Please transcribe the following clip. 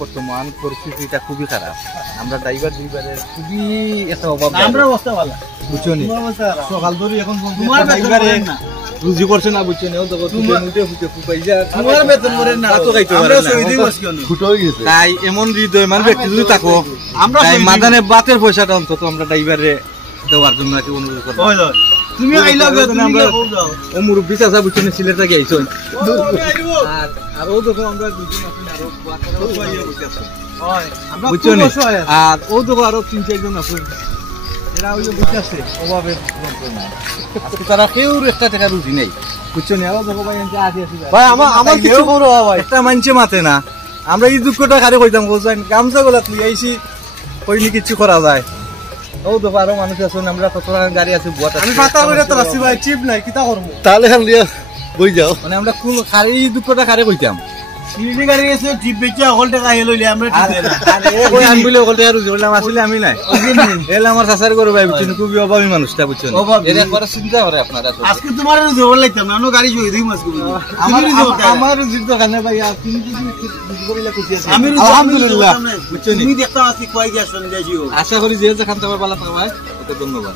বর্তমান পরিস্থিতিটা খুবই খারাপ। আমরা ড্রাইভার খুবই একটা অভাব। বুঝছো নি সকাল ধরে এখন ড্রাইভারে রুজি করছে না, বুঝছো নি তাই এমন হৃদয়মান ব্যক্তি যদি থাকো মাদানে বাতের পয়সাটা অন্তত আমরা ড্রাইভারে দেওয়ার জন্য আর কি অনুরোধ করবো। তুমি ও মুরব্বী চাচা বুঝছো নি সিলেট থেকে আইছো আর ও দেখো আমরা বুঝছো নি আর ও দেখো আরো 3-4 জন আছে এরা ওই বুঝতে আছে অভাবে তারা কেউ একটা টাকা রুজি নেই, বুঝছো নি। ভাই আমার কিছু করো ভাই, একটা মানছে মাতে না। আমরা এই দুঃখটা কারে কইতাম কোথায় গামছা গোলা তুই আইসি কইনি কিছু করা যায়। ও দেখো আরো মানুষ আছে, আমরা কত গাড়ি আছে আমি পাতা করে তো রাখছি ভাই, চিপ নাই কিতা করবো তাহলে খান লিয়া বই যাও। মানে আমরা কোন খারে এই দুঃখটা কারে কইতাম সিলি গাড়ি আছে জিপ বেচা হল টাকা হেলো লি আমরা ঠিক দেনা আরে ওই আমি বলে হল টাকা রুজি বললাম আসলে আমি নাই এলা আমার সাসার করে ভাই, বুঝছেন খুবই অভাবী মানুষটা, বুঝছেন এর একবার চিন্তা করে আপনারা। আজকে তোমার রুজি হল লাইতাম না, অন্য গাড়ি জই দিই মাস করে আমার রুজি তো কানে ভাই আর তুমি কি রুজি করিলা খুশি আছে আমি আলহামদুলিল্লাহ, বুঝছেন তুমি দেখতা আছি কই গিয়া শুনে যাইও। আশা করি যে যেখান থেকে ভালো থাকবে ভাই, ওকে ধন্যবাদ।